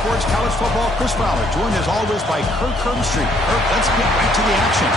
Sports College Football, Chris Fowler, joined as always by Kirk Herbstreit. Kirk, let's get right to the action.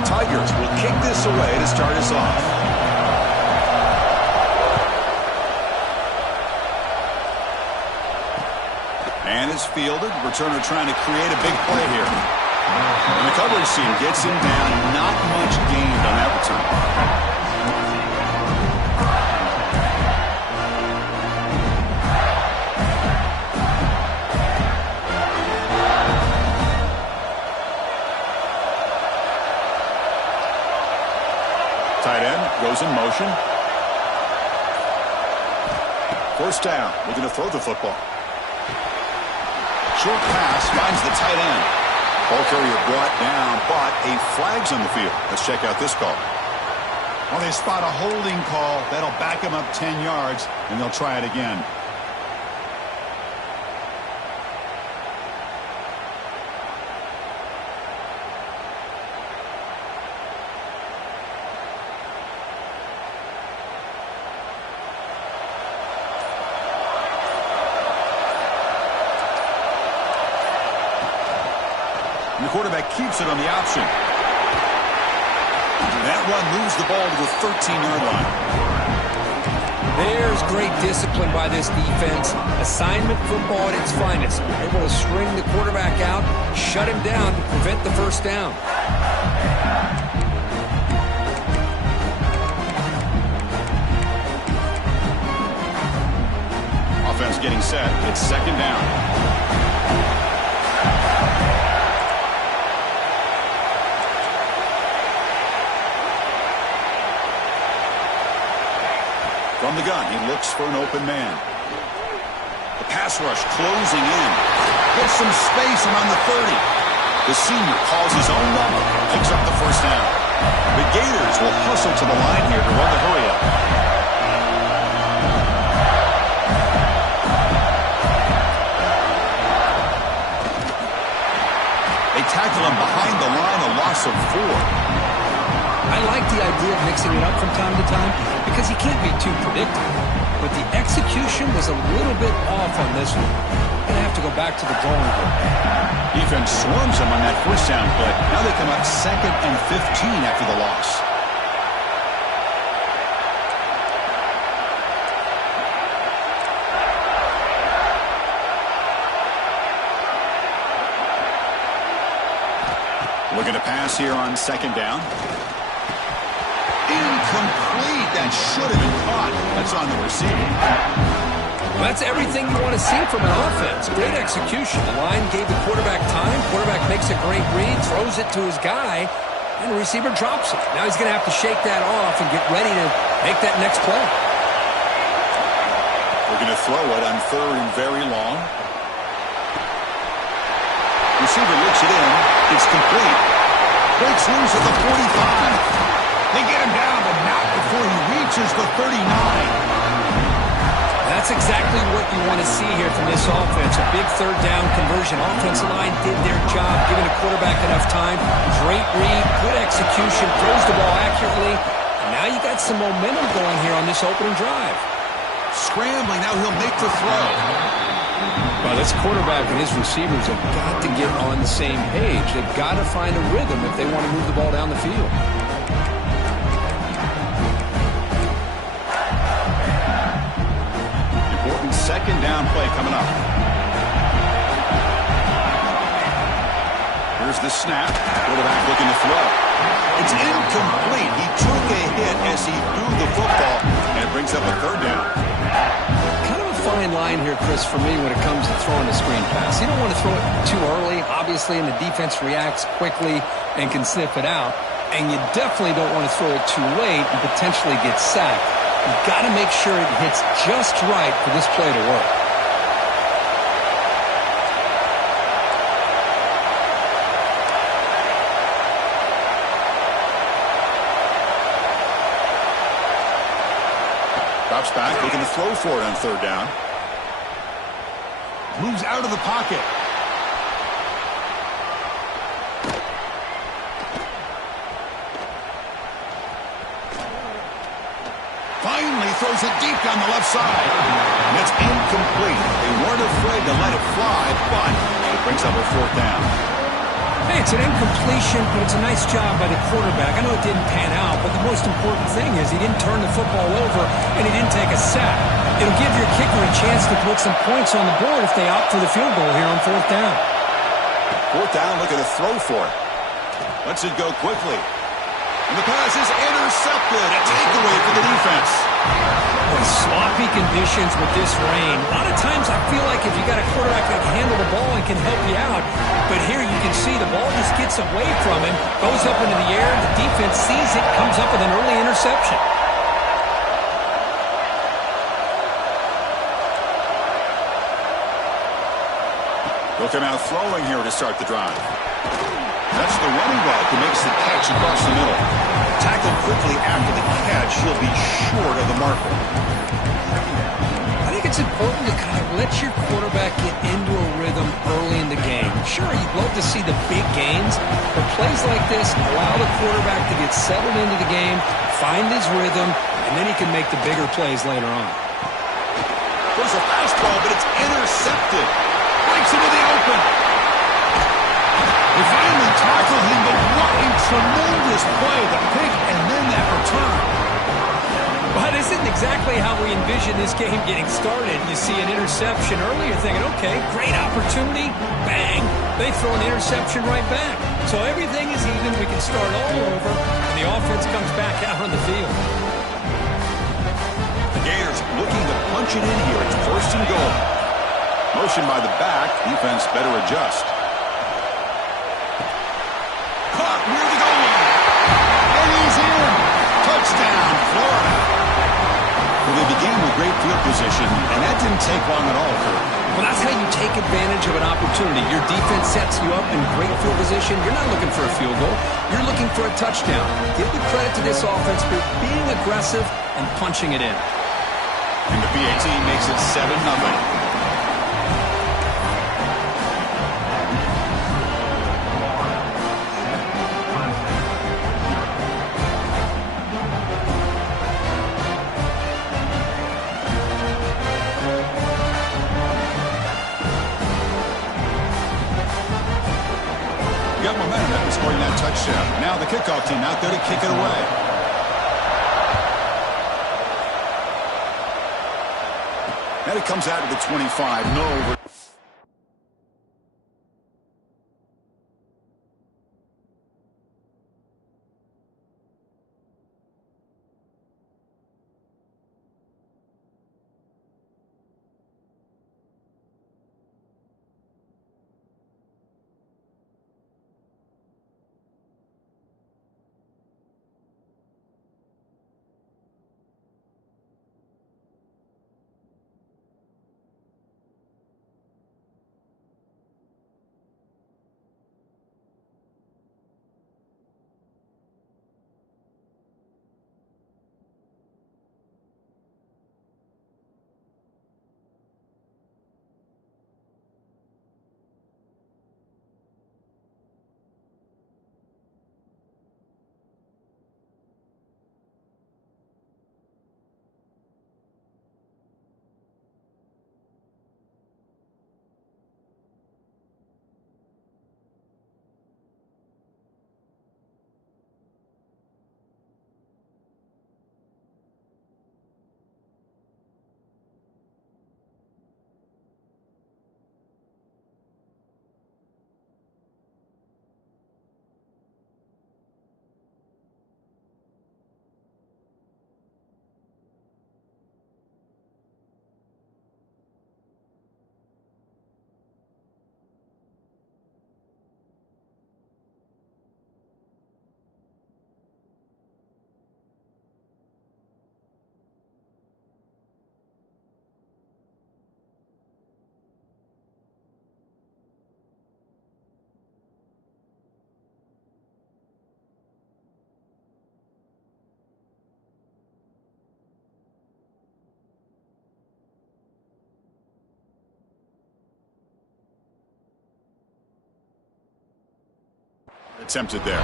Tigers will kick this away to start us off. And it's fielded. Returner trying to create a big play here. And the coverage team gets him down. Not much gained on that return. Tight end goes in motion. First down. Looking to throw the football. Short pass finds the tight end. Ball carrier brought down, but a flag's on the field. Let's check out this call. Well, they spot a holding call. That'll back him up 10 yards, and they'll try it again. And the quarterback keeps it on the option. That run moves the ball to the 13-yard line. There's great discipline by this defense. Assignment football at its finest. Able to string the quarterback out, shut him down to prevent the first down. Offense getting set. It's second down. From the gun, he looks for an open man. The pass rush closing in. Gets some space around the 30. The senior calls his own number and picks up the first down. The Gators will hustle to the line here to run the hurry-up. They tackle him behind the line, a loss of 4. I like the idea of mixing it up from time to time because you can't be too predictable. But the execution was a little bit off on this one. Going to have to go back to the drawing board. Defense swarms them on that first down play. Now they come up 2nd and 15 after the loss. Looking to pass here on second down. Incomplete. That should have been caught. That's on the receiver. Well, that's everything you want to see from an offense. Great execution. The line gave the quarterback time. Quarterback makes a great read, throws it to his guy, and the receiver drops it. Now he's going to have to shake that off and get ready to make that next play. We're going to throw it on 3rd and very long. Receiver looks it in. It's complete. Breaks loose at the 45. They get him down, but not before he reaches the 39. That's exactly what you want to see here from this offense. A big third down conversion. Offensive line did their job, giving the quarterback enough time. Great read, good execution, throws the ball accurately. And now you got some momentum going here on this opening drive. Scrambling, now he'll make the throw. Well, this quarterback and his receivers have got to get on the same page. They've got to find a rhythm if they want to move the ball down the field. Important second down play coming up. Here's the snap. Quarterback looking to throw. It's incomplete. He took a hit as he threw the football, and it brings up a 3rd down. Kind of a fine line here, Chris, for me when it comes to throwing a screen pass. You don't want to throw it too early, obviously, and the defense reacts quickly and can sniff it out. And you definitely don't want to throw it too late and potentially get sacked. You've got to make sure it hits just right for this play to work. Drops back, looking to throw for it on third down. Moves out of the pocket. Finally throws it deep down the left side. And it's incomplete. They weren't afraid to let it fly, but it brings up a fourth down. Hey, it's an incompletion, but it's a nice job by the quarterback. I know it didn't pan out, but the most important thing is he didn't turn the football over and he didn't take a sack. It'll give your kicker a chance to put some points on the board if they opt for the field goal here on fourth down. Fourth down, looking to throw for it. Lets it go quickly. And the pass is intercepted. A takeaway for the defense. Sloppy conditions with this rain. A lot of times I feel like if you got a quarterback that can handle the ball and can help you out, but here you can see the ball just gets away from him, goes up into the air, the defense sees it, comes up with an early interception. Looking out throwing here to start the drive. That's the running back who makes the catch across the middle. Tackled quickly after the catch, he'll be short of the marker. I think it's important to kind of let your quarterback get into a rhythm early in the game. Sure, you'd love to see the big gains, but plays like this allow the quarterback to get settled into the game, find his rhythm, and then he can make the bigger plays later on. There's a fastball, but it's intercepted. Breaks into the open. They finally tackled him, but what a tremendous play. The pick and then that return. But this isn't exactly how we envision this game getting started. You see an interception early, you're thinking, okay, great opportunity, bang, they throw an interception right back. So everything is even, we can start all over, and the offense comes back out on the field. The Gators looking to punch it in here. It's first and goal. Motion by the back, defense better adjust. Caught near the goal line. And he's in. Touchdown, Florida. Well, they began with great field position, and that didn't take long at all, Kurt. Well, that's how you take advantage of an opportunity. Your defense sets you up in great field position. You're not looking for a field goal. You're looking for a touchdown. Give the credit to this offense for being aggressive and punching it in. And the PAT makes it 7-0. Got momentum after scoring that touchdown. Now the kickoff team out there to kick it away. And it comes out to the 25. No over. attempted there.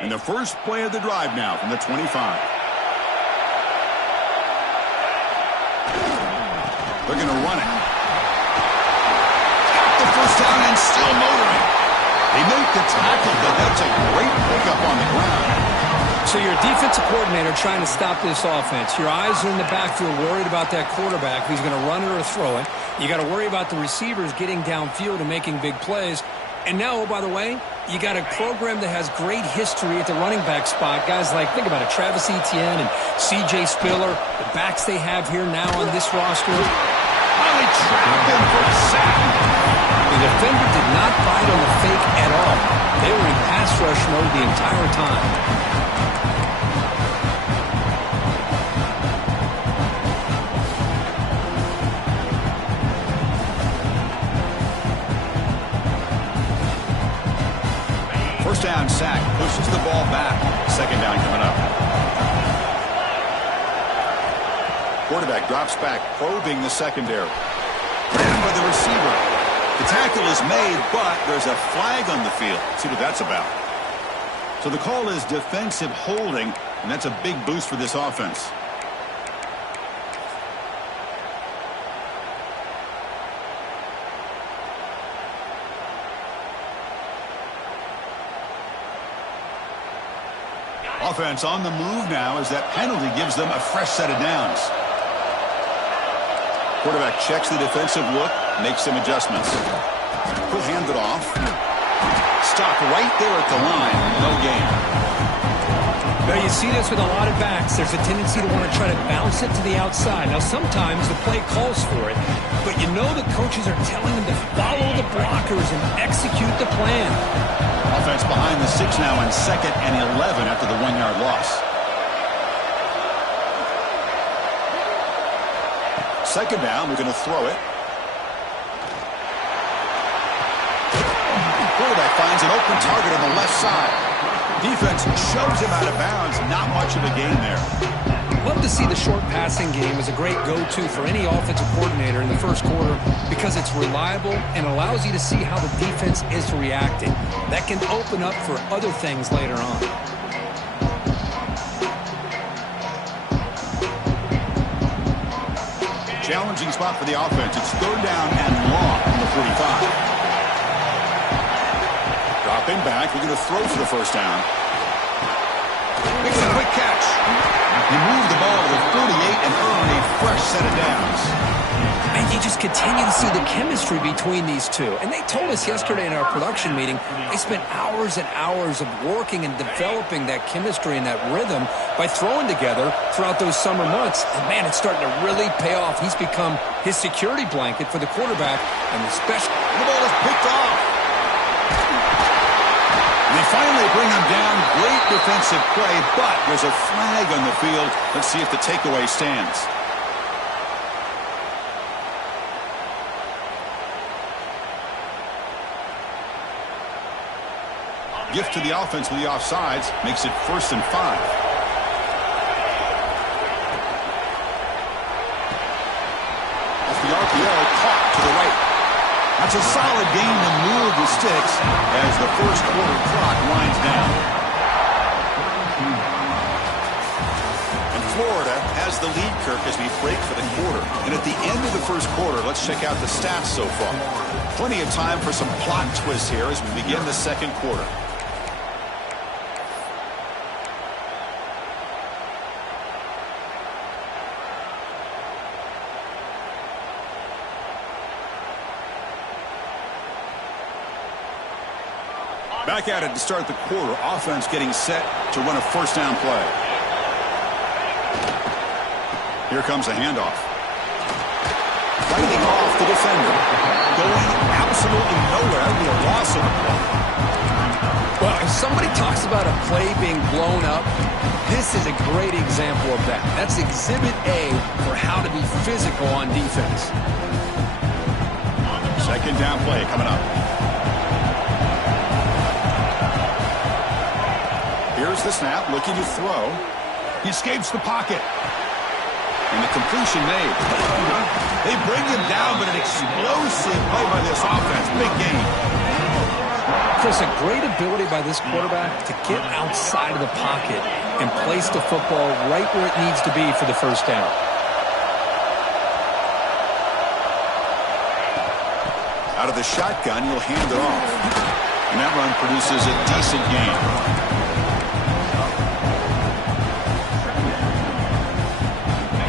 And the first play of the drive now from the 25. They're going to run it. The first down and still motoring. They make the tackle, but that's a great pickup on the ground. So you're a defensive coordinator trying to stop this offense. Your eyes are in the backfield worried about that quarterback who's going to run it or throw it. You got to worry about the receivers getting downfield and making big plays. And now, oh, by the way, you got a program that has great history at the running back spot. Guys like, think about it, Travis Etienne and C.J. Spiller, the backs they have here now on this roster. Finally trapped him for a sack. The defender did not bite on the fake at all. They were in pass rush mode the entire time. First down sack pushes the ball back. Second down coming up. Quarterback drops back, probing the secondary. Ran by the receiver. The tackle is made, but there's a flag on the field. See what that's about. So the call is defensive holding, and that's a big boost for this offense. Offense on the move now as that penalty gives them a fresh set of downs. Quarterback checks the defensive look, makes some adjustments. He'll hand it off. Stop right there at the line. No gain. Now you see this with a lot of backs. There's a tendency to want to try to bounce it to the outside. Now sometimes the play calls for it, but you know the coaches are telling them to follow the blockers and execute the plan. Offense behind the 6 now on 2nd and 11 after the 1-yard loss. Second down, we're going to throw it. Quarterback finds an open target on the left side. Defense shoves him out of bounds. Not much of a gain there. Love to see the short passing game as a great go-to for any offensive coordinator in the first quarter because it's reliable and allows you to see how the defense is reacting. That can open up for other things later on. Challenging spot for the offense. It's third down and long from the 45. Dropping back. We're going to throw for the first down. Makes a quick catch. He moved the ball to the 48 and earned a fresh set of downs. And you just continue to see the chemistry between these two. And they told us yesterday in our production meeting, they spent hours and hours of working and developing that chemistry and that rhythm by throwing together throughout those summer months. And, man, it's starting to really pay off. He's become his security blanket for the quarterback. And especially the ball is picked off. They finally bring him down. Great defensive play, but there's a flag on the field. Let's see if the takeaway stands. Gift to the offense with the offsides makes it 1st and 5. Off the RPO, caught to the right. That's a solid gain to move the sticks as the first quarter clock winds down. And Florida has the lead, Kirk, as we break for the quarter. And at the end of the first quarter, let's check out the stats so far. Plenty of time for some plot twists here as we begin the second quarter. Back at it to start the quarter. Offense getting set to run a first down play. Here comes a handoff. Fighting off the defender. Going absolutely nowhere. That would be a loss of the play. Well, if somebody talks about a play being blown up, this is a great example of that. That's exhibit A for how to be physical on defense. Second down play coming up. Here's the snap, looking to throw. He escapes the pocket. And the completion made. They bring him down, but an explosive play by this offense. Big game. Chris, a great ability by this quarterback to get outside of the pocket and place the football right where it needs to be for the first down. Out of the shotgun, he'll hand it off. And that run produces a decent gain.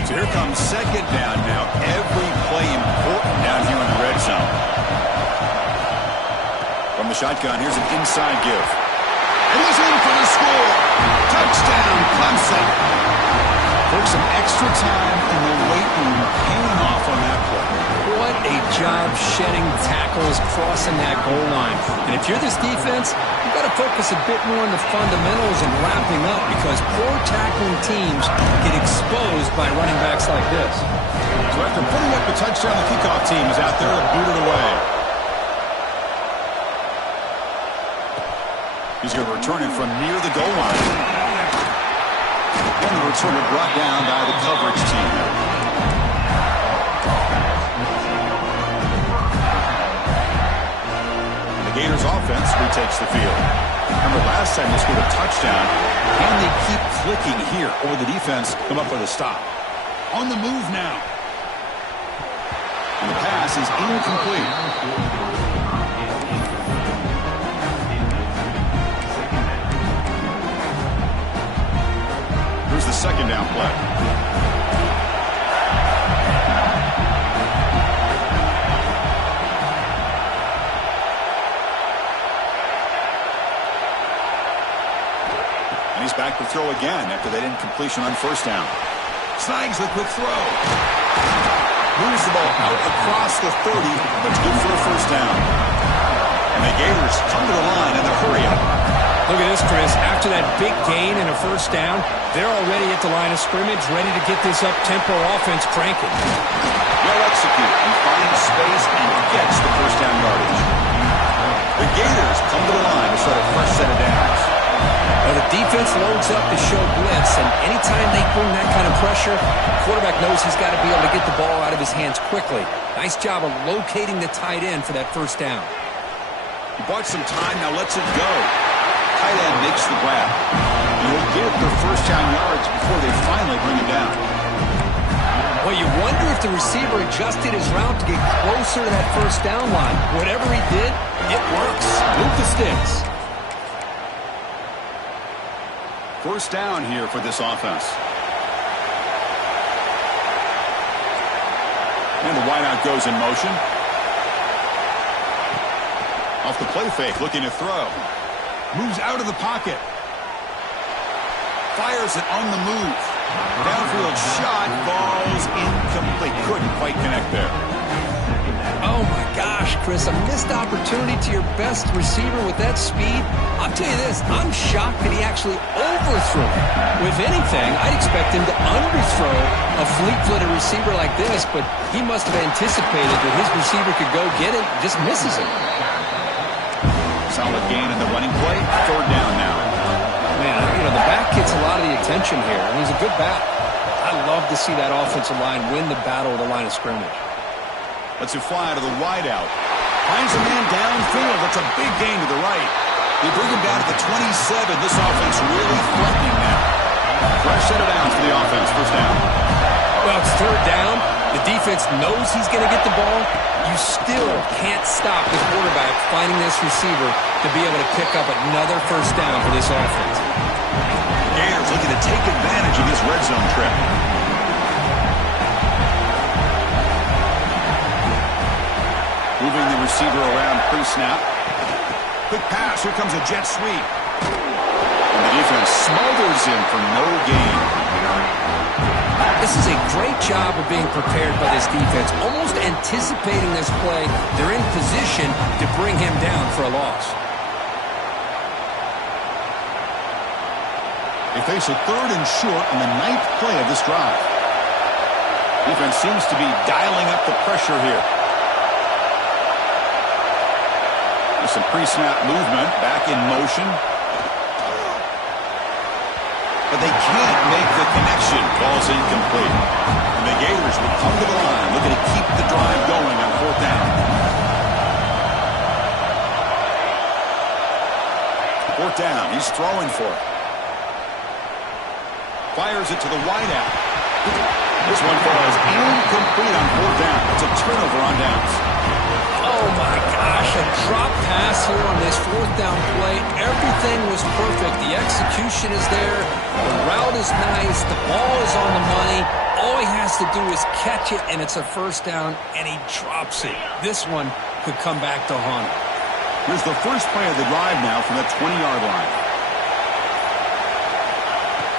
So here comes second down now. Every play important down here in the red zone. From the shotgun, here's an inside give. And he's in for the score. Touchdown, Clemson. There's some extra time in the weight room paying off on that play. What a job shedding tackles, crossing that goal line. And if you're this defense, you've got to focus a bit more on the fundamentals and wrapping up, because poor tackling teams get exposed by running backs like this. So after putting up the touchdown, the kickoff team is out there to boot it away. He's going to return it from near the goal line. And the returner brought down by the coverage team. The Gators offense retakes the field. Remember last time they scored a touchdown. Can they keep clicking here, or the defense come up with a stop? On the move now. And the pass is incomplete. Here's the second down play. And he's back to throw again after that incompletion on first down. Snags the quick throw. Moves the ball out across the 30, but it's good for a first down. And the Gators come to the line in the hurry up. Look at this, Chris. After that big gain and a first down, they're already at the line of scrimmage, ready to get this up-tempo offense cranking. Well executed. He finds space and gets the first down yardage. The Gators come to the line to start a fresh set of downs. Now the defense loads up to show blitz, and anytime they bring that kind of pressure, the quarterback knows he's got to be able to get the ball out of his hands quickly. Nice job of locating the tight end for that first down. He bought some time, now lets it go. Tight end makes the grab. And will get their first down yards before they finally bring him down. Well, you wonder if the receiver adjusted his route to get closer to that first down line. Whatever he did, it works. Move the sticks. First down here for this offense. And the wideout goes in motion. Off the play fake, looking to throw. Moves out of the pocket. Fires it on the move. Downfield shot, falls incomplete. Couldn't quite connect there. Oh my gosh, Chris, a missed opportunity to your best receiver with that speed. I'll tell you this, I'm shocked that he actually overthrew it. With anything, I'd expect him to underthrow a fleet-footed receiver like this, but he must have anticipated that his receiver could go get it, just misses it. Solid gain in the running play. Third down now. Man, you know, the back gets a lot of the attention here, and he's a good back. I love to see that offensive line win the battle of the line of scrimmage. Lets it fly to the wideout. Finds a man downfield. That's a big gain to the right. They bring him down to the 27. This offense really threatening now. Fresh set of downs for the offense. First down. Well, it's third down. The defense knows he's going to get the ball. You still can't stop the quarterback finding this receiver to be able to pick up another first down for this offense. Gators looking to take advantage of this red zone trip. Moving the receiver around pre-snap. Quick pass. Here comes a jet sweep. And the defense smothers him for no gain. This is a great job of being prepared by this defense. Almost anticipating this play, they're in position to bring him down for a loss. They face a third and short on the 9th play of this drive. Defense seems to be dialing up the pressure here. Some pre-snap movement, back in motion. But they can't make the connection. Ball's incomplete. And the Gators will come to the line, looking to keep the drive going on 4th down. 4th down, he's throwing for it. Fires it to the wideout. This one falls incomplete on 4th down. It's a turnover on downs. Oh my gosh, a drop pass here on this 4th down play. Everything was perfect. The execution is there. The route is nice. The ball is on the money. All he has to do is catch it, and it's a 1st down, and he drops it. This one could come back to haunt him. Here's the first play of the drive now from the 20-yard line.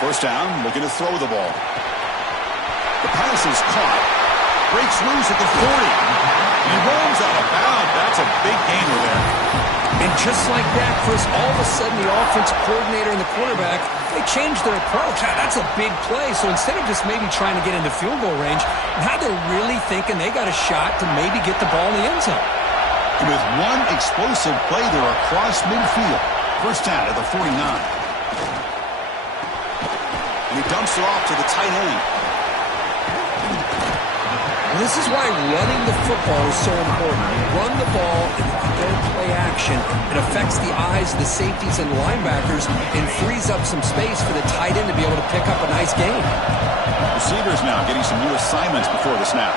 1st down, looking to throw the ball. The pass is caught. Breaks loose at the 40. He rolls out of bounds. That's a big gainer there. And just like that, Chris, all of a sudden the offensive coordinator and the quarterback, they changed their approach. That's a big play. So instead of just maybe trying to get into field goal range, now they're really thinking they got a shot to maybe get the ball in the end zone. And with one explosive play there across midfield. 1st down at the 49. And he dumps it off to the tight end. This is why running the football is so important. You run the ball and you don't play action. It affects the eyes of the safeties and linebackers and frees up some space for the tight end to be able to pick up a nice game. Receivers now getting some new assignments before the snap.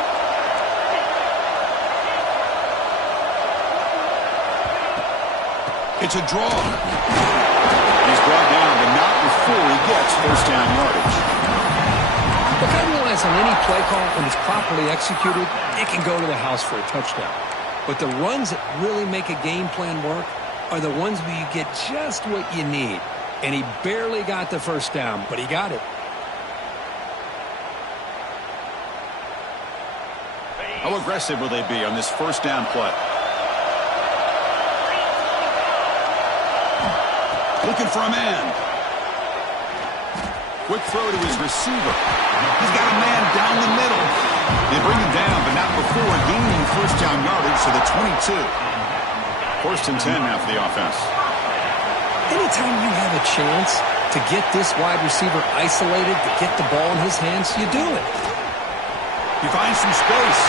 It's a draw. He's brought down, but not before he gets 1st down yardage. Look, I realize on any play call, when it's properly executed, it can go to the house for a touchdown. But the runs that really make a game plan work are the ones where you get just what you need. And he barely got the 1st down, but he got it. How aggressive will they be on this 1st down play? Looking for a man. Quick throw to his receiver. He's got a man down the middle. They bring him down, but not before gaining 1st down yardage to the 22. 1st and 10 now for the offense. Anytime you have a chance to get this wide receiver isolated, to get the ball in his hands, you do it. He finds some space.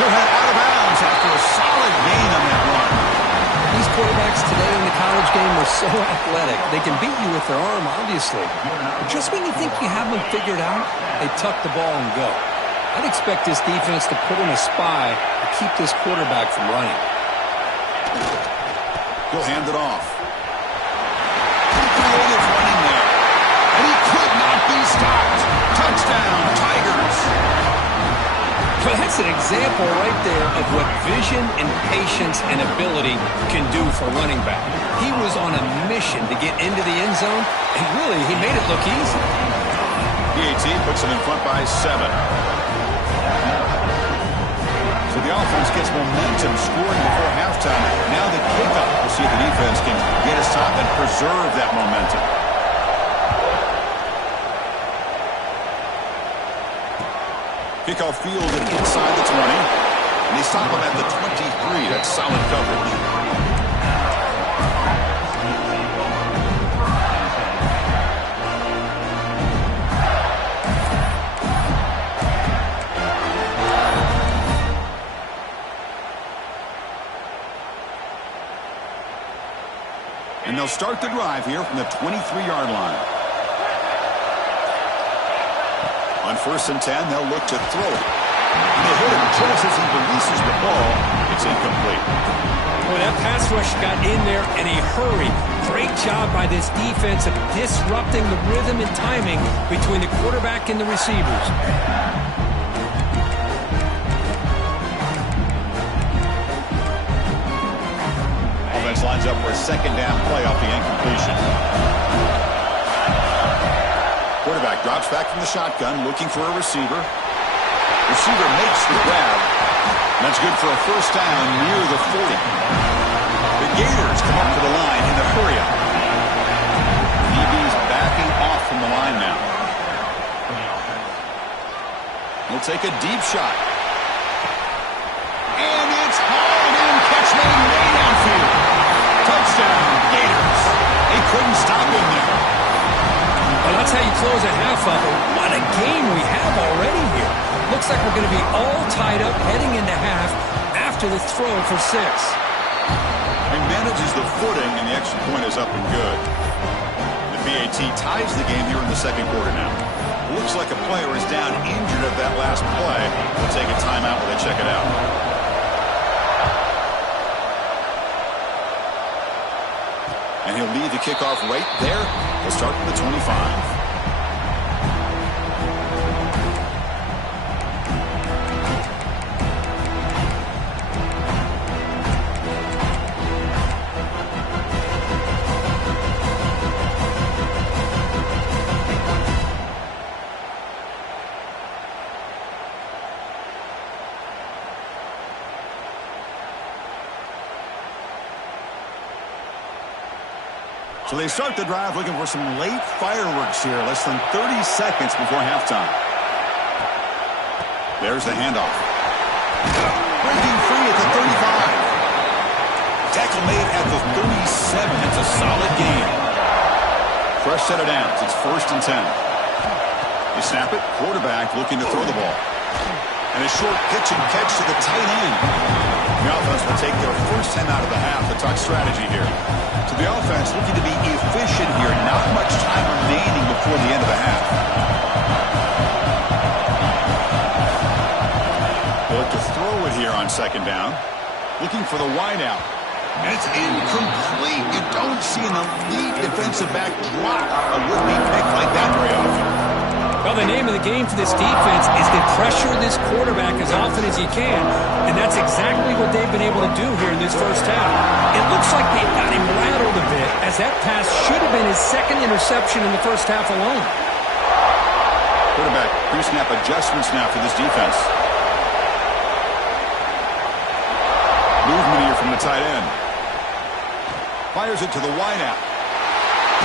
He'll head out of bounds after a solid gain on that run. These quarterbacks today in the college game are so athletic. They can beat you with their arm, obviously. But just when you think you have them figured out, they tuck the ball and go. I'd expect this defense to put in a spy to keep this quarterback from running. He'll hand it off. Creative running there. And he could not be stopped. Touchdown, Tigers. Well, that's an example right there of what vision and patience and ability can do for running back. He was on a mission to get into the end zone, and really, he made it look easy. PAT puts him in front by 7. So the offense gets momentum scoring before halftime. Now the kickoff. We'll see if the defense can get a stop and preserve that momentum. Kickoff fielded inside the 20. And they stop him at the 23. That's solid coverage. And they'll start the drive here from the 23-yard line. On 1st and 10, they'll look to throw it. And they hit him just as he releases the ball. It's incomplete. Well, that pass rush got in there in a hurry. Great job by this defense of disrupting the rhythm and timing between the quarterback and the receivers. Offense lines up for a 2nd down play off the incompletion. Quarterback drops back from the shotgun, looking for a receiver. Receiver makes the grab. And that's good for a 1st down near the 40. The Gators come up to the line in the hurry-up. DB's backing off from the line now. He'll take a deep shot. And it's hauled in, catch made way downfield. how you close a half up. What a game we have already here. Looks like we're going to be all tied up heading into half after the throw for 6. He manages the footing, and the extra point is up and good. The PAT ties the game here in the second quarter now. Looks like a player is down injured at that last play. We'll take a timeout while they check it out. And he'll lead the kickoff right there. He'll start from the 25. So they start the drive looking for some late fireworks here, less than 30 seconds before halftime. There's the handoff. Breaking free at the 35. Tackle made at the 37. It's a solid gain. Fresh set of downs. It's 1st and 10. They snap it. Quarterback looking to throw the ball. And a short pitch and catch to the tight end. The offense will take their first 10 out of the half. The talk strategy here. So the offense looking to be efficient here. Not much time remaining before the end of the half. They'll look to throw it here on 2nd down. Looking for the wideout. And it's incomplete. You don't see an elite defensive back drop a would-be pick like that very often. Well, the name of the game for this defense is to pressure this quarterback as often as you can, and that's exactly what they've been able to do here in this first half. It looks like they've got him rattled a bit, as that pass should have been his 2nd interception in the first half alone. Quarterback pre-snap adjustments now for this defense. Movement here from the tight end. Fires it to the wideout.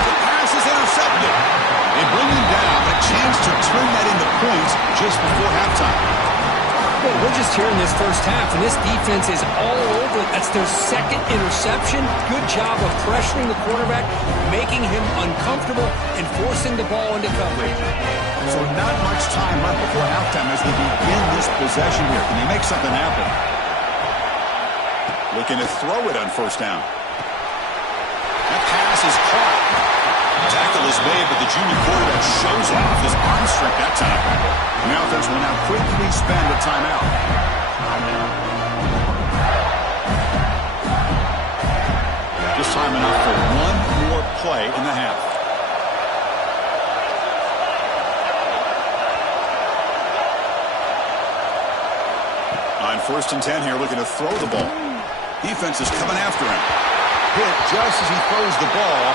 The pass is intercepted. They bring him down, a chance to turn that into points just before halftime. Well, we're just here in this first half, and this defense is all over. That's their 2nd interception. Good job of pressuring the quarterback, making him uncomfortable, and forcing the ball into coverage. So not much time left before halftime as they begin this possession here. Can they make something happen? Looking to throw it on 1st down. That pass is caught. Tackle is made, but the junior quarterback shows off his arm strength that time. The offense will now quickly spend a timeout. Just time enough for one more play in the half. On 1st and 10 here, looking to throw the ball. Defense is coming after him. Hit just as he throws the ball.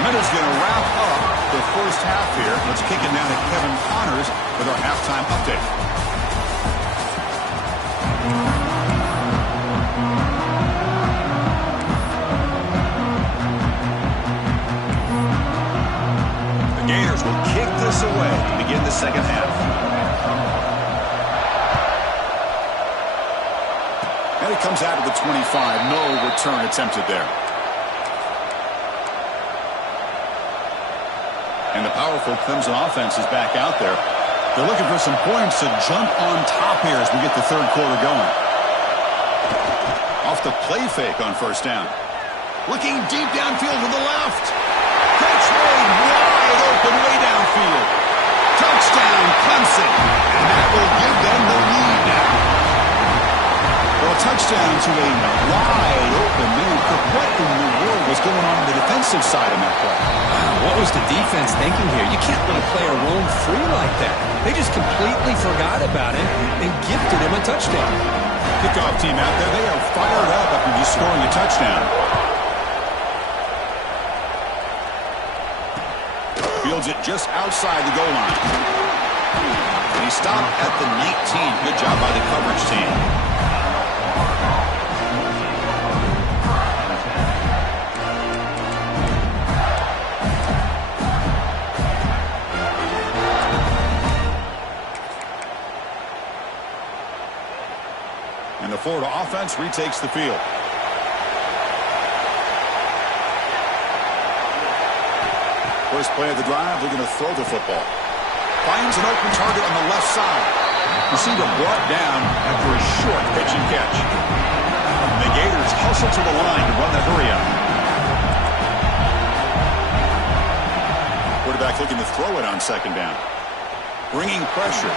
Minutes going to wrap up the first half here. Let's kick it down to Kevin Connors with our halftime update. The Gators will kick this away to begin the second half. And it comes out of the 25. No return attempted there. And the powerful Clemson offense is back out there. They're looking for some points to jump on top here as we get the third quarter going. Off the play fake on 1st down. Looking deep downfield to the left. Catch made wide open way downfield. Touchdown, Clemson. And that will give them the lead now. Well, a touchdown to a wide open man. What in the world was going on the defensive side of that play? What was the defense thinking here? You can't let a player roam free like that. They just completely forgot about him and gifted him a touchdown. Kickoff team out there, they are fired up after just scoring a touchdown. Fields it just outside the goal line. And he stopped at the 19. Good job by the coverage team. And the Florida offense retakes the field. first play of the drive, they're going to throw the football. Finds an open target on the left side. Receiver brought down after a short pitch and catch. And the Gators hustle to the line to run the hurry up. Quarterback looking to throw it on second down. Bringing pressure.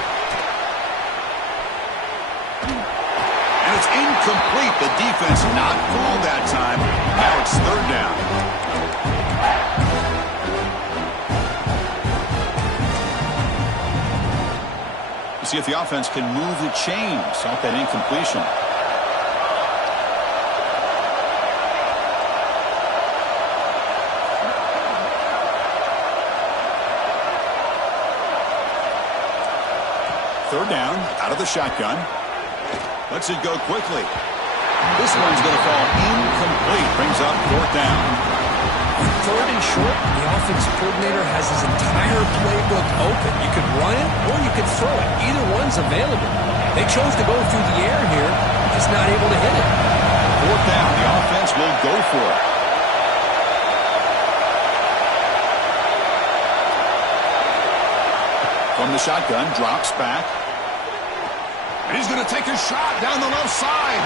And it's incomplete. The defense not fooled that time. Now it's third down. You see if the offense can move the chains off that incompletion. Third down, out of the shotgun. Lets it go quickly. This one's going to fall incomplete. Brings up fourth down. Third and short, the offensive coordinator has his entire playbook open. You could run it or you could throw it. Either one's available. They chose to go through the air here, just not able to hit it. Fourth down, the offense will go for it. From the shotgun, drops back. And he's going to take a shot down the left side.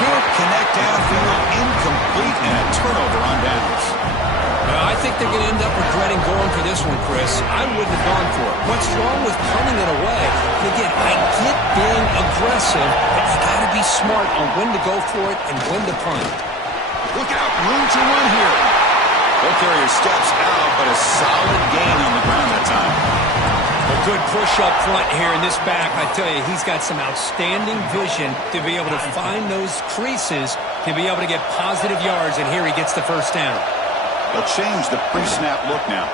Can't connect downfield, incomplete, and a turnover on downs. Well, I think they're going to end up regretting going for this one, Chris. I wouldn't have gone for it. What's wrong with punting it away? And again, I get being aggressive, but you got to be smart on when to go for it and when to punt. Look out, room to run here. Ball carrier steps out, but a solid gain on the ground that time. A good push up front here in this back. I tell you, he's got some outstanding vision to be able to find those creases, to be able to get positive yards, and here he gets the first down. They'll change the pre-snap look now.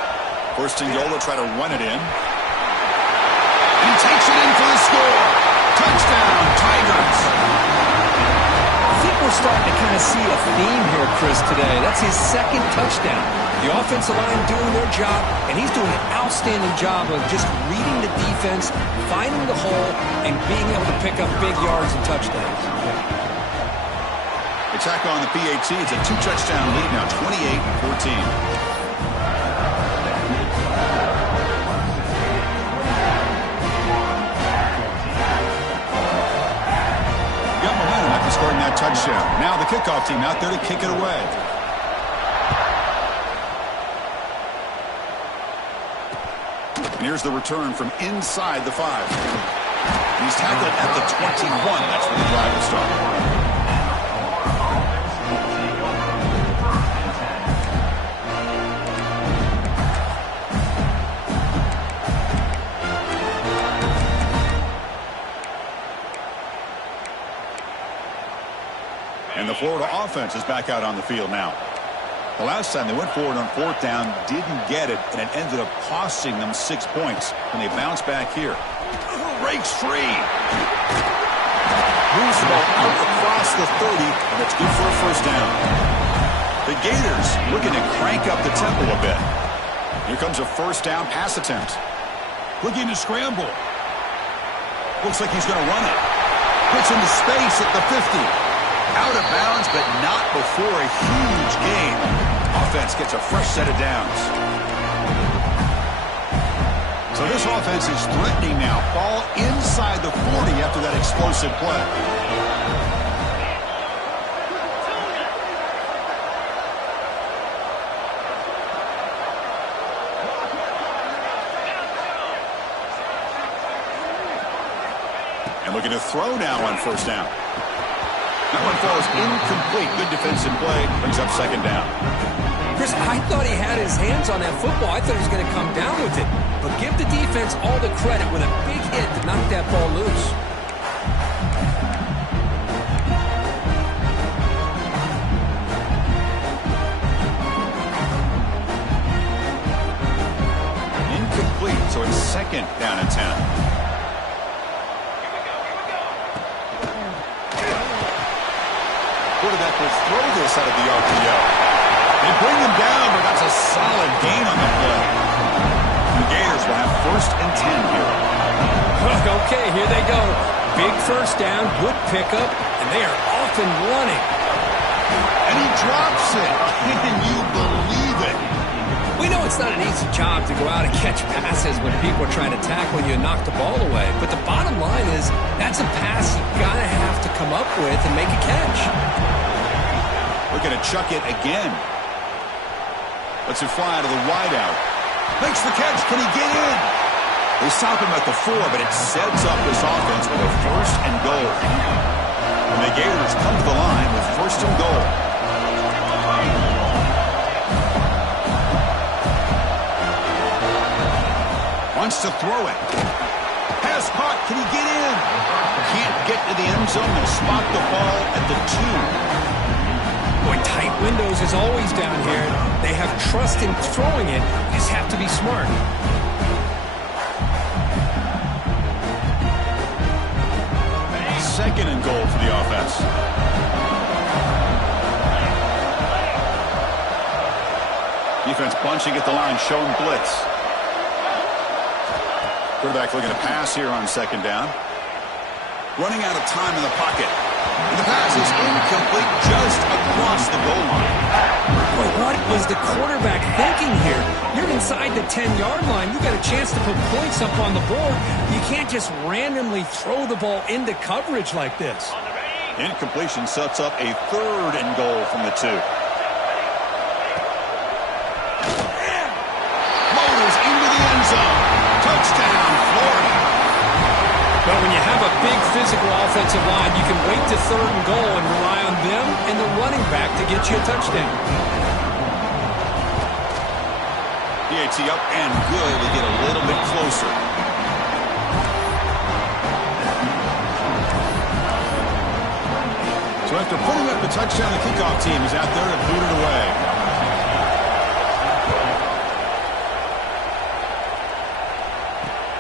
First and goal, they'll try to run it in. And he takes it in for the score. Touchdown, Tigers. I think we're starting to kind of see a theme here, Chris, today. That's his second touchdown. The offensive line doing their job, and he's doing an outstanding job of just reading the defense, finding the hole, and being able to pick up big yards and touchdowns. They tack on the PAT. It's a two-touchdown lead now, 28-14. Got momentum after scoring that touchdown. Now the kickoff team out there to kick it away. And here's the return from inside the 5. He's tackled at the 21. That's where the drive will start. And the Florida offense is back out on the field now. The last time they went forward on fourth down, didn't get it, and it ended up costing them 6 points when they bounce back here. Breaks free. Moves the ball out across the 30, and it's good for a first down. The Gators looking to crank up the tempo a bit. Here comes a first down pass attempt. Looking to scramble. Looks like he's going to run it. Puts into space at the 50. Out of bounds, but not before a huge gain. Offense gets a fresh set of downs. So this offense is threatening now. Ball inside the 40 after that explosive play. And looking to throw now on first down. That one falls incomplete. Good defensive play. Brings up second down. Chris, I thought he had his hands on that football. I thought he was going to come down with it. But give the defense all the credit with a big hit to knock that ball loose. Incomplete, so it's second down and 10. Quarterback will throw this out of the RPO. They bring him down, but that's a solid gain on the play. The Gators will have first and 10 here. Okay, here they go. Big first down, good pickup, and they are off and running. And he drops it. Can you believe it? We know it's not an easy job to go out and catch passes when people are trying to tackle you and knock the ball away. But the bottom line is that's a pass you got to have to come up with and make a catch. We're going to chuck it again. Lets it fly out of the wideout. Makes the catch. Can he get in? They stop him at the 4, but it sets up this offense with a 1st and goal. And the Gators come to the line with 1st and goal. Wants to throw it. Pass caught. Can he get in? Can't get to the end zone. They'll spot the ball at the 2. Boy, tight windows is always down here. They have trust in throwing it. You just have to be smart. Second and goal for the offense. Defense bunching at the line, showing blitz. Quarterback looking to pass here on 2nd down. Running out of time in the pocket. And the pass is incomplete just across the goal line. Boy, what was the quarterback thinking here? You're inside the 10-yard line. You got a chance to put points up on the board. You can't just randomly throw the ball into coverage like this. Incompletion sets up a 3rd and goal from the 2. Motors into the end zone. Touchdown, Florida. But when you have a big physical offensive line, you can wait to 3rd and goal and rely on them and the running back to get you a touchdown. PAT up and good to get a little bit closer. So after putting up the touchdown, the kickoff team is out there to boot it away.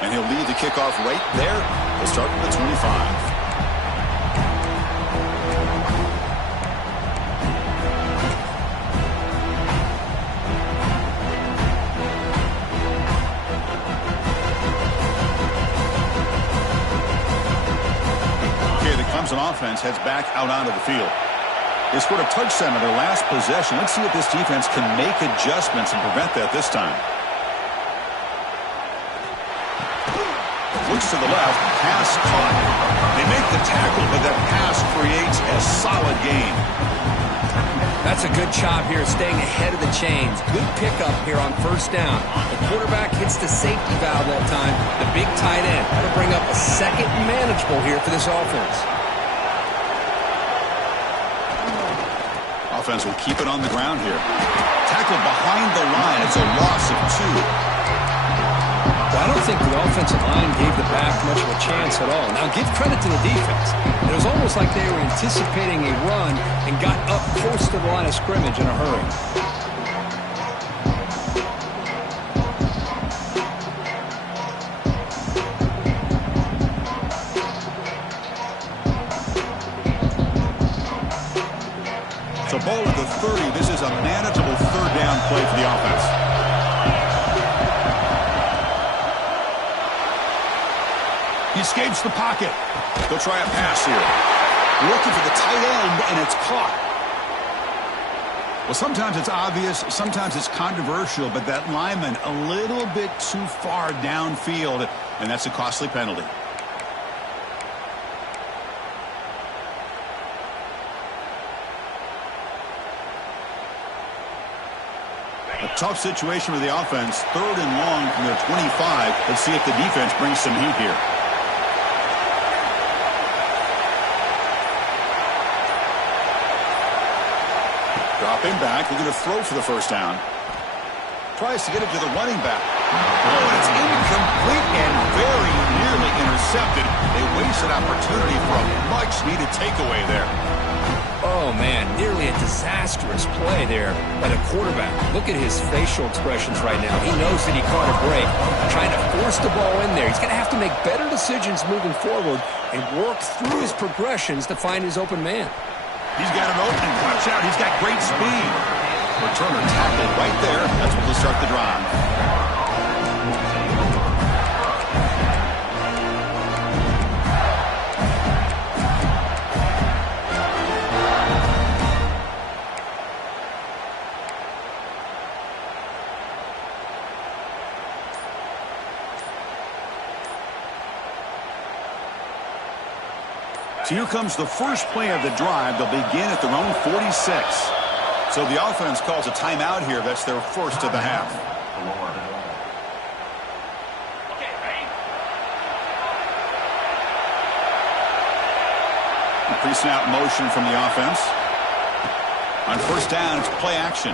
And he'll lead the kickoff right there. We'll start with the 25. Clemson offense heads back out onto the field. They scored a touchdown on their last possession. Let's see if this defense can make adjustments and prevent that this time. Looks to the left, pass caught. They make the tackle, but that pass creates a solid gain. That's a good job here, staying ahead of the chains. Good pickup here on 1st down. The quarterback hits the safety valve that time. The big tight end. That'll bring up a 2nd manageable here for this offense. Offense will keep it on the ground here. Tackle behind the line. It's a loss of 2. Well, I don't think the offensive line gave the back much of a chance at all. Now, give credit to the defense. It was almost like they were anticipating a run and got up close to the line of scrimmage in a hurry. So ball at the 30. This is a manageable 3rd down play for the offense. He escapes the pocket. They'll try a pass here. Looking for the tight end, and it's caught. Well, sometimes it's obvious, sometimes it's controversial, but that lineman a little bit too far downfield, and that's a costly penalty. A tough situation for the offense. 3rd and long from their 25. Let's see if the defense brings some heat here. Dropping back, looking to throw for the 1st down. Tries to get it to the running back. Oh, it's incomplete and very nearly intercepted. They wasted opportunity for a much-needed takeaway there. Oh, man, nearly a disastrous play there by the quarterback. Look at his facial expressions right now. He knows that he caught a break, trying to force the ball in there. He's going to have to make better decisions moving forward and work through his progressions to find his open man. He's got him open. Watch out. He's got great speed. Returner tackled right there. That's what will start the drive. So here comes the first play of the drive. They'll begin at their own 46. So the offense calls a timeout here. That's their first of the half. Pre-snap motion from the offense. On first down, it's play action.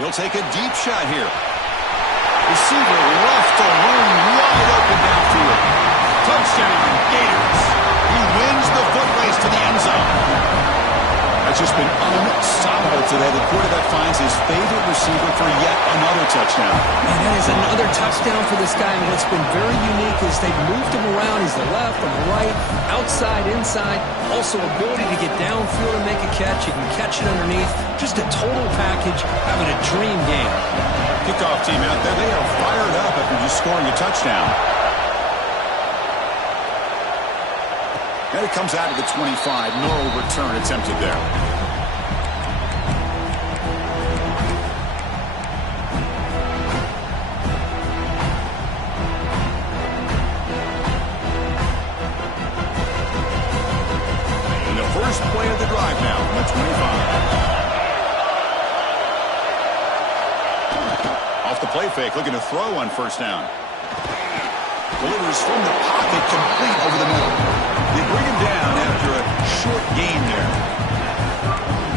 He'll take a deep shot here. Receiver left alone, wide open downfield. Touchdown, Gators. He wins the foot race to the end zone. That's just been unstoppable today. The quarterback finds his favorite receiver for yet another touchdown. And that is another touchdown for this guy. And what's been very unique is they've moved him around. He's the left, on the right, outside, inside. Also ability to get downfield and make a catch. You can catch it underneath. Just a total package, having a dream game. Kickoff team out there. They are fired up after just scoring a touchdown. And it comes out of the 25. No return attempted there. And the first play of the drive now on the 25. Off the play fake, looking to throw on first down. Delivers from the pocket, complete over the middle. They bring him down after a short gain there.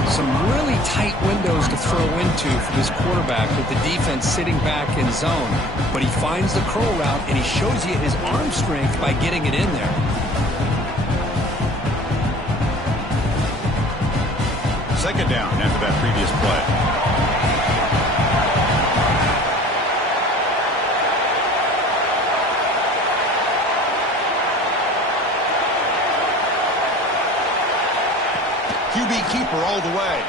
Some really tight windows to throw into for this quarterback with the defense sitting back in zone. But he finds the curl route, and he shows you his arm strength by getting it in there. Second down after that previous play. QB keeper all the way.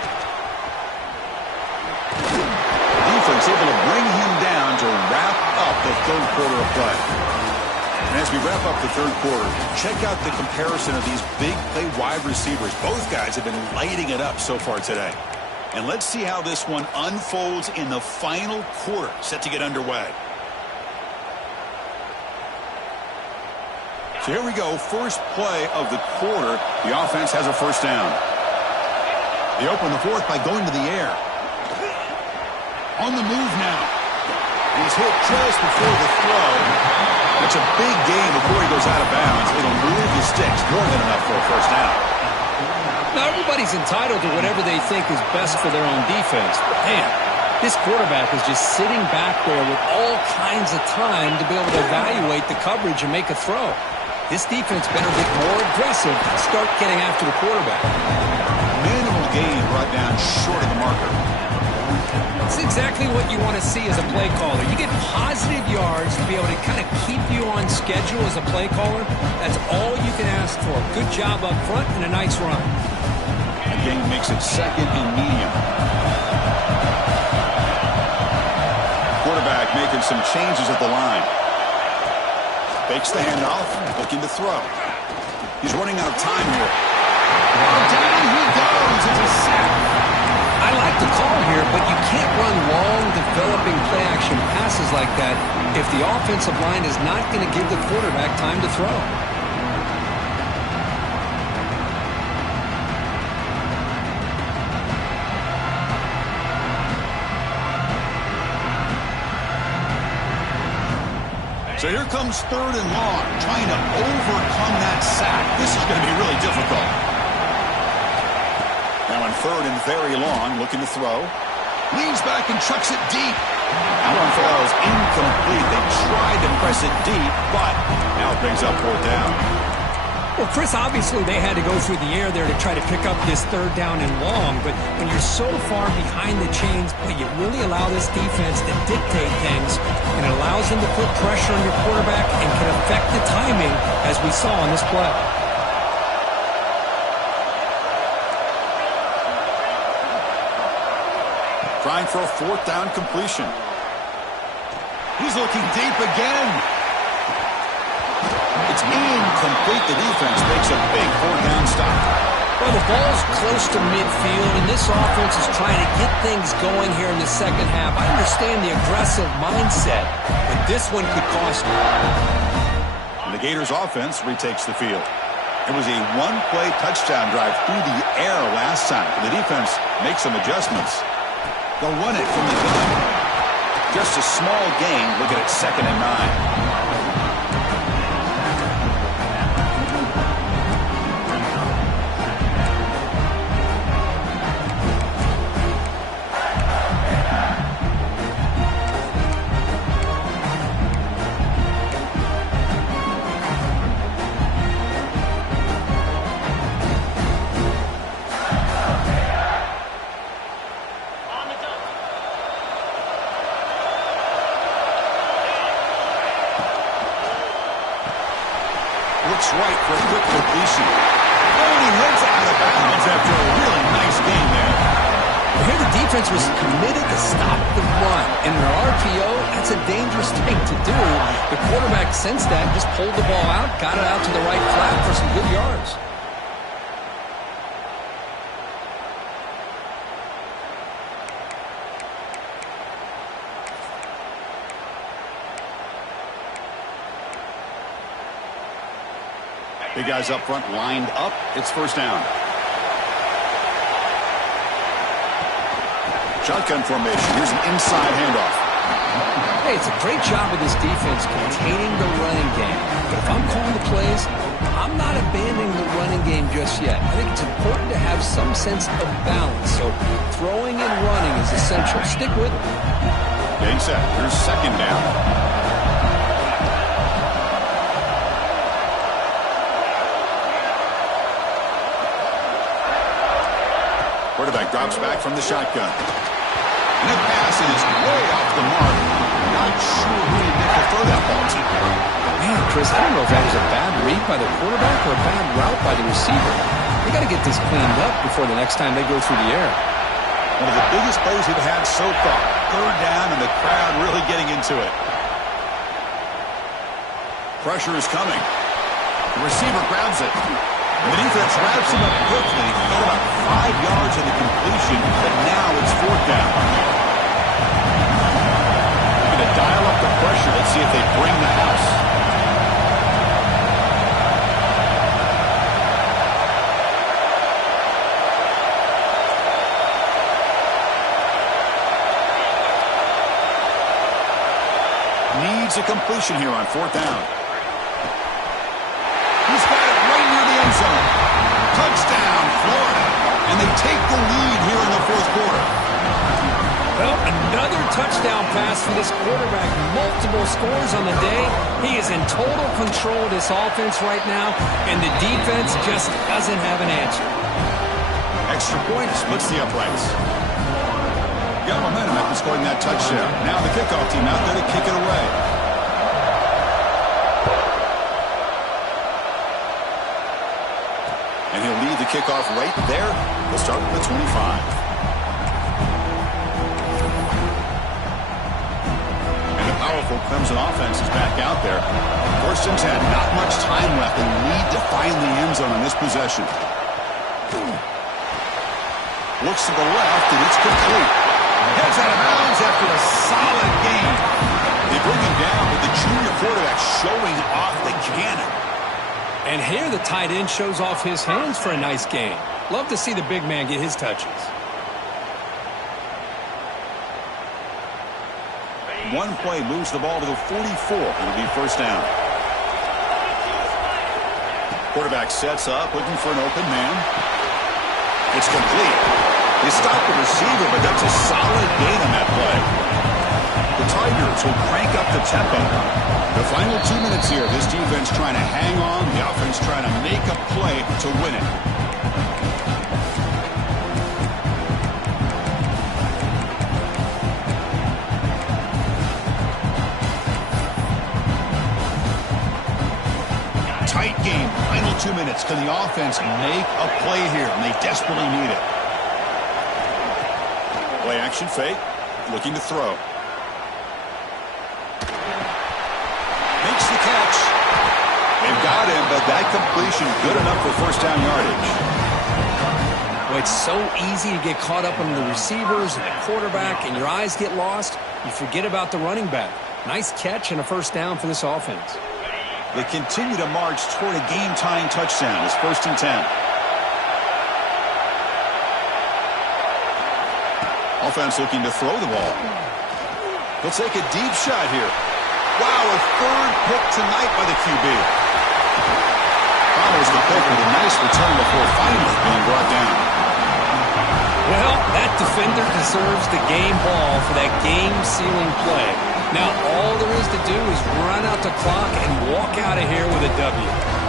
Defense able to bring him down to wrap up the third quarter of play. And as we wrap up the third quarter, check out the comparison of these big play wide receivers. Both guys have been lighting it up so far today. And let's see how this one unfolds in the final quarter, set to get underway. So here we go, first play of the quarter. The offense has a first down. They open the fourth by going to the air. On the move now. He's hit just before the throw. It's a big gain before he goes out of bounds. It'll move the sticks, more than enough for a first down. Now, everybody's entitled to whatever they think is best for their own defense. But, man, this quarterback is just sitting back there with all kinds of time to be able to evaluate the coverage and make a throw. This defense better get more aggressive and start getting after the quarterback. Minimal gain brought down short of the marker. It's exactly what you want to see as a play caller. You get positive yards to be able to kind of keep you on schedule as a play caller. That's all you can ask for. Good job up front and a nice run. The game makes it second and medium. Quarterback making some changes at the line. Fakes the handoff, looking to throw. He's running out of time here. Down he goes. It's a sack. I like the call here, but you can't run long, developing play-action passes like that if the offensive line is not going to give the quarterback time to throw. So here comes third and long, trying to overcome that sack. This is going to be really difficult. Now on third and very long, looking to throw. Leans back and chucks it deep. That one falls incomplete. They tried to press it deep, but now it brings up fourth down. Well, Chris, obviously they had to go through the air there to try to pick up this third down and long, but when you're so far behind the chains, you really allow this defense to dictate things, and it allows them to put pressure on your quarterback and can affect the timing, as we saw on this play. Trying for a fourth down completion. He's looking deep again. It's incomplete. The defense makes a big fourth down stop. Well, the ball's close to midfield, and this offense is trying to get things going here in the second half. I understand the aggressive mindset, but this one could cost them. And the Gators offense retakes the field. It was a one-play touchdown drive through the air last time. The defense makes some adjustments. They'll run it from the gun. Just a small gain. Looking at 2nd and 9. Looks right for a quick completion. Oh, and he heads out of bounds after a really nice game there. Here the defense was committed to stop the run. In their RPO, that's a dangerous thing to do. The quarterback sensed that, just pulled the ball out, got it out to the right flat for some good yards. Big guys up front lined up. It's 1st down. Shotgun formation. Here's an inside handoff. Hey, it's a great job of this defense containing the running game. But if I'm calling the plays, I'm not abandoning the running game just yet. I think it's important to have some sense of balance. So throwing and running is essential. Stick with it. Getting set. Here's 2nd down. Quarterback drops back from the shotgun. And the pass is way off the mark. Not sure who he meant to throw that ball to. Man, Chris, I don't know if that was a bad read by the quarterback or a bad route by the receiver. They got to get this cleaned up before the next time they go through the air. One of the biggest plays we've had so far. 3rd down and the crowd really getting into it. Pressure is coming. The receiver grabs it. The defense wraps him up quickly. Got about 5 yards in the completion, but now it's 4th down. They're going to dial up the pressure. Let's see if they bring the house. Needs a completion here on 4th down. He's got it right near the end zone. Touchdown, Florida. And they take the lead here in the 4th quarter. Well, another touchdown pass for this quarterback. Multiple scores on the day. He is in total control of this offense right now, and the defense just doesn't have an answer. Extra point splits the uprights. Got momentum after scoring that touchdown. Now the kickoff team out there to kick it away. And he'll lead the kickoff right there. We'll start with the 25. And the powerful Clemson offense is back out there. 1st and 10, not much time left. They need to find the end zone on this possession. Looks to the left, and it's complete. Heads out of bounds after a solid game. They bring him down, but the junior quarterback showing off the cannon. And here the tight end shows off his hands for a nice game. Love to see the big man get his touches. One play moves the ball to the 44. It'll be 1st down. Quarterback sets up, looking for an open man. It's complete. They stop the receiver, but that's a solid gain on that play. The Tigers will crank up the tempo. The final 2 minutes here. This defense trying to hang on. The offense trying to make a play to win it. Tight game. Final 2 minutes. Can the offense make a play here? And they desperately need it. Play action fake. Looking to throw. Makes the catch. They've got him, but that completion good enough for 1st down yardage. Well, it's so easy to get caught up on the receivers and the quarterback, and your eyes get lost. You forget about the running back. Nice catch and a 1st down for this offense. They continue to march toward a game-tying touchdown. It's 1st and 10. Offense looking to throw the ball. He'll take a deep shot here. Wow, a 3rd pick tonight by the QB. Follows the pick with a nice return before finally being brought down. Well, that defender deserves the game ball for that game-sealing play. Now, all there is to do is run out the clock and walk out of here with a W.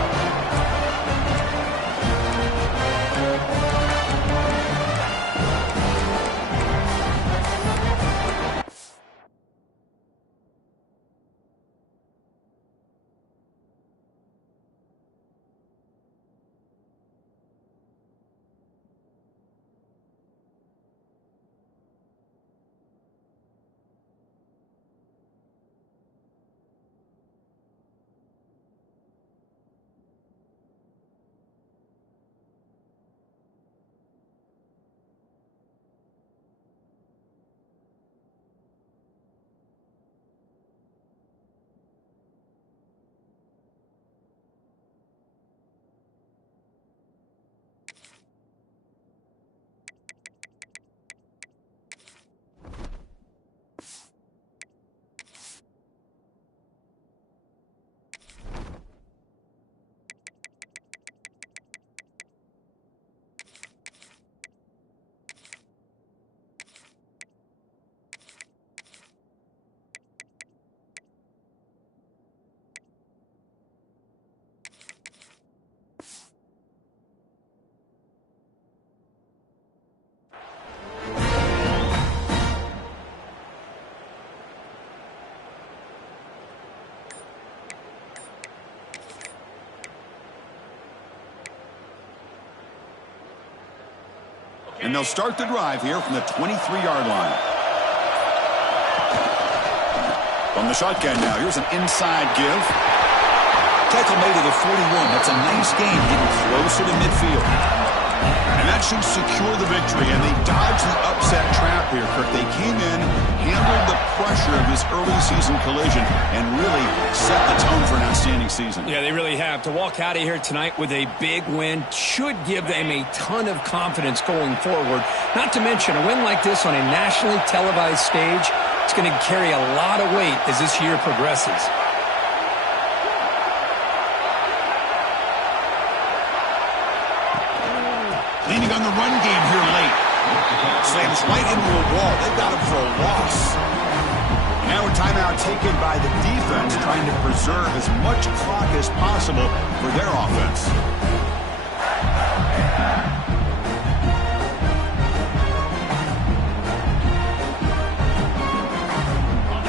And they'll start the drive here from the 23-yard line. From the shotgun now, here's an inside give. Tackle made to the 41. That's a nice gain, getting closer to midfield. And that should secure the victory, and they dodged the upset trap here, Kirk. They came in, handled the pressure of this early season collision, and really set the tone for an outstanding season. Yeah, they really have. To walk out of here tonight with a big win should give them a ton of confidence going forward. Not to mention, a win like this on a nationally televised stage, it's going to carry a lot of weight as this year progresses. Leaning on the run game here late. Slams right into a wall. They've got him for a loss. Now a timeout taken by the defense, trying to preserve as much clock as possible for their offense.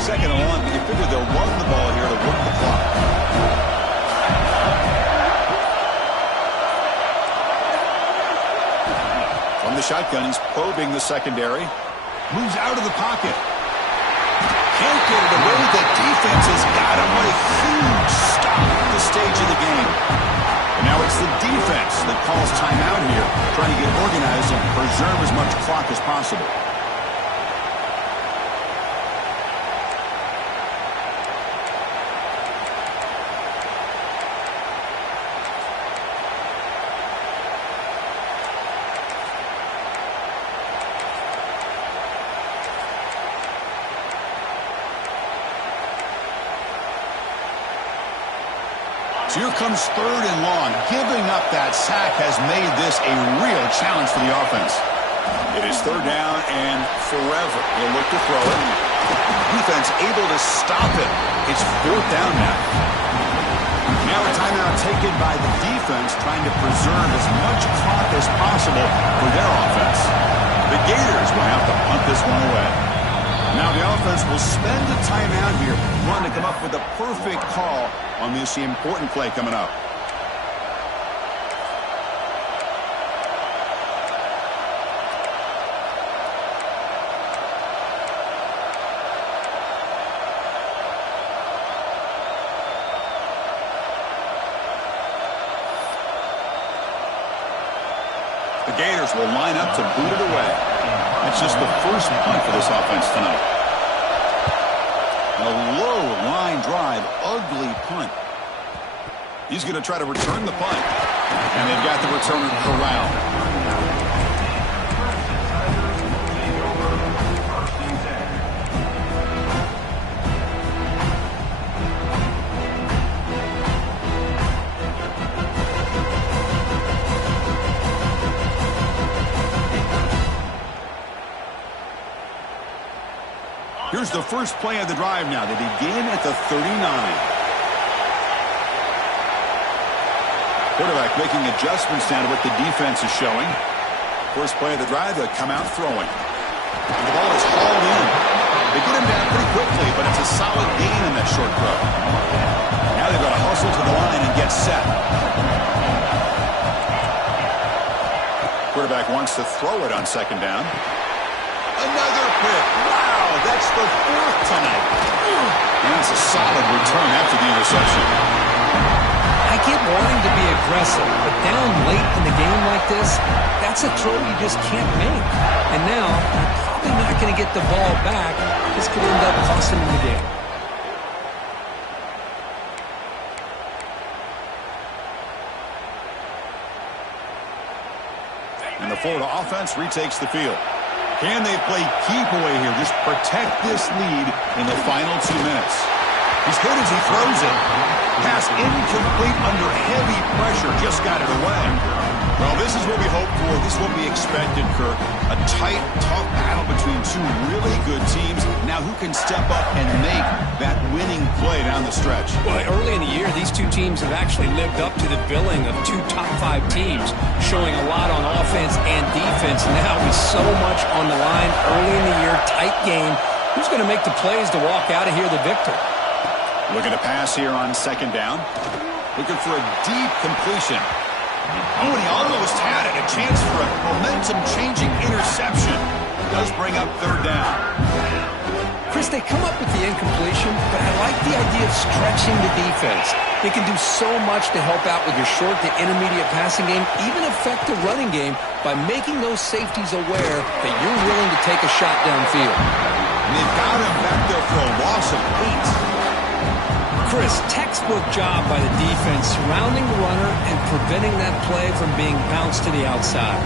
Second and long, but you figure they'll run the ball here to work the clock. From the shotgun, he's probing the secondary. Moves out of the pocket. Can't get it away. The defense has got him. What a huge stop at this stage of the game. And now it's the defense that calls timeout here, trying to get organized and preserve as much clock as possible. Here comes 3rd and long. Giving up that sack has made this a real challenge for the offense. It is 3rd down and forever. He'll look to throw it. Defense able to stop it. It's 4th down now. Now a timeout taken by the defense, trying to preserve as much clock as possible for their offense. The Gators will have to punt this one away. Now the offense will spend a timeout here, trying to come up with the perfect call on this important play coming up. The Gators will line up to boot it away. It's just the first punt for this offense tonight. A low line drive, ugly punt. He's going to try to return the punt. And they've got the returner corralled. Here's the first play of the drive now. They begin at the 39. Quarterback making adjustments now to what the defense is showing. First play of the drive, they'll come out throwing. And the ball is hauled in. They get him down pretty quickly, but it's a solid gain in that short throw. Now they've got to hustle to the line and get set. Quarterback wants to throw it on second down. Another pick. Wow, that's the fourth tonight. And it's a solid return after the interception. I get wanting to be aggressive, but down late in the game like this, that's a throw you just can't make. And now, you're probably not going to get the ball back. This could end up costing them the game. And the Florida offense retakes the field. Can they play keep away here? Just protect this lead in the final 2 minutes. He's good as he throws it. Pass incomplete under heavy pressure. Just got it away. Well, this is what we hope for. This is what we expected, Kirk. A tight, tough battle between two really good teams. Now who can step up and make that winning play down the stretch? Well, early in the year, these two teams have actually lived up to the billing of two top 5 teams, showing a lot on offense and defense. Now with so much on the line early in the year, tight game. Who's going to make the plays to walk out of here the victor? Looking to pass here on second down. Looking for a deep completion. Oh, and he almost had it. A chance for a momentum-changing interception. Does bring up third down. Chris, they come up with the incompletion, but I like the idea of stretching the defense. They can do so much to help out with your short to intermediate passing game, even affect the running game by making those safeties aware that you're willing to take a shot downfield. And they've got him back there for a loss of 8. Chris, textbook job by the defense surrounding the runner and preventing that play from being bounced to the outside.